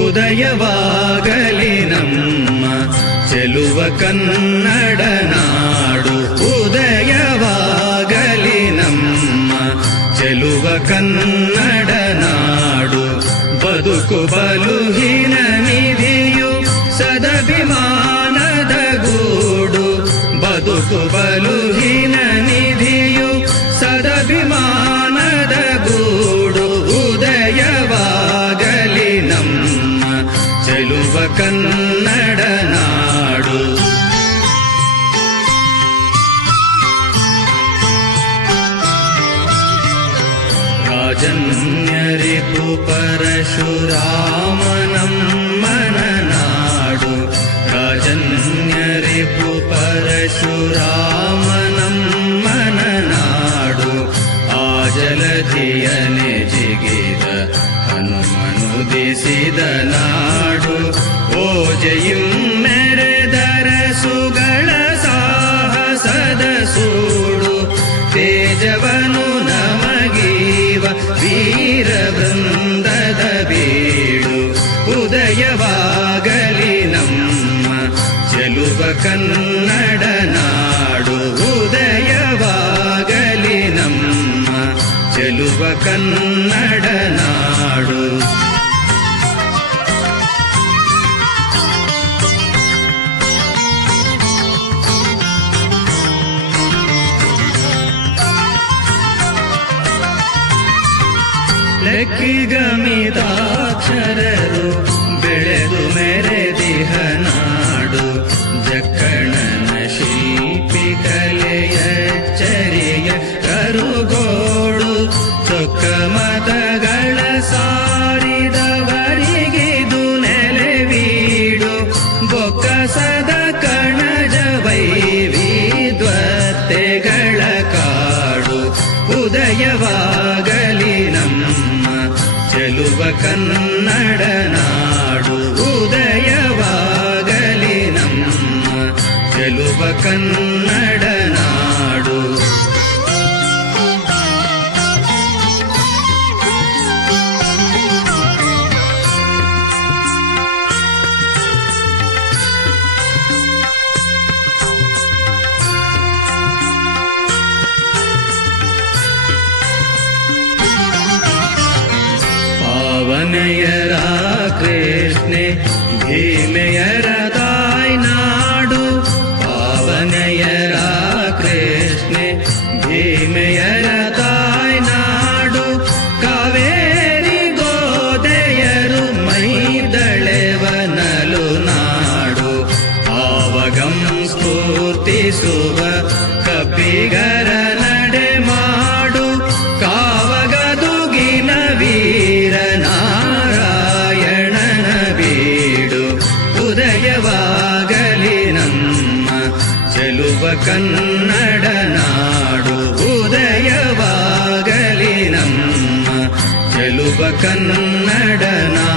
ಉದಯವಾಗಲಿ ನಮ್ಮ ಚೆಲುವ ಕನ್ನಡ ನಾಡು ಉದಯವಾಗಲಿ ನಮ್ಮ ಚೆಲುವ ಕನ್ನಡ ನಾಡು ಬದುಕು ಬಲುಹಿನ ನಿಧಿಯು ಸದಭಿಮಾನದ ಗೂಡು ಬದುಕು ಬಲುಹಿನ ಚೆಲುವ ಕನ್ನಡ ನಾಡು ರಾಜನ್ಯರಿಪು ಪರಶುರಾಮನಮ್ಮನ ನಾಡು ರಾಜನ್ಯರಿಪು ಪರಶುರಾಮನಮ್ಮನ ನಾಡು ಆ ಜಲಧಿಯನೆ ಜಿಗಿದ ಹನುಮನುದಿಸಿದ ನಾಡು ಓಜೆಯು ಮೆರೆದರ ಸುಗಳ ಸಾಹಸದ ಸೂಡು. ತೇಜವನು ನಮಗೀವ ವೀರ ವೃಂದದ ಬೀಡು. ಉದಯವಾಗಲಿ ನಮ್ಮ ಚೆಲುವ ಕನ್ನಡ ನಾಡು. ಉದಯವಾಗಲಿ ನಮ್ಮ ಚೆಲುವ ಕನ್ನಡ ನಾಡು. ಲೆಕ್ಕಿಗಮಿದಾಕ್ಷರರು ಬೆಳೆದು ಮೆರೆದಿಹ ನಾಡು ಜಕ್ಕಣನ ಶಿಲ್ಪಿ ಕಲೆಯ ಚರಿಯ ಕರುಗೋಡು ಚೊಕ್ಕ ಮತಗಳ ಸಾರಿದವರಿಗಿದು ನೆಲೆವೀಡು ಬೊಕ್ಕಸದ ಕಣಜ ವೈವಿದ್ವತ್ತೆಗಳ ಕಾಡು. ಉದಯವಾಗಲಿ ಚೆಲುವ ಕನ್ನಡ ನಾಡು ಉದಯವಾಗಲಿ ನಮ್ಮ. ಗೆಲುವ ಕನ್ನಡ ನಡೆಸುವ ಕಪಿಗರ ನಡೆ ಮಾಡು, ಕಾವಗದುಗಿನ ವೀರ ನಾರಾಯಣನ ಬೀಡು. ಉದಯವಾಗಲಿ ನಮ್ಮ ಚೆಲುವ ಕನ್ನಡ ನಾಡು. ಉದಯವಾಗಲಿ ನಮ್ಮ ಚೆಲುವ ಕನ್ನಡ ನಾಡು.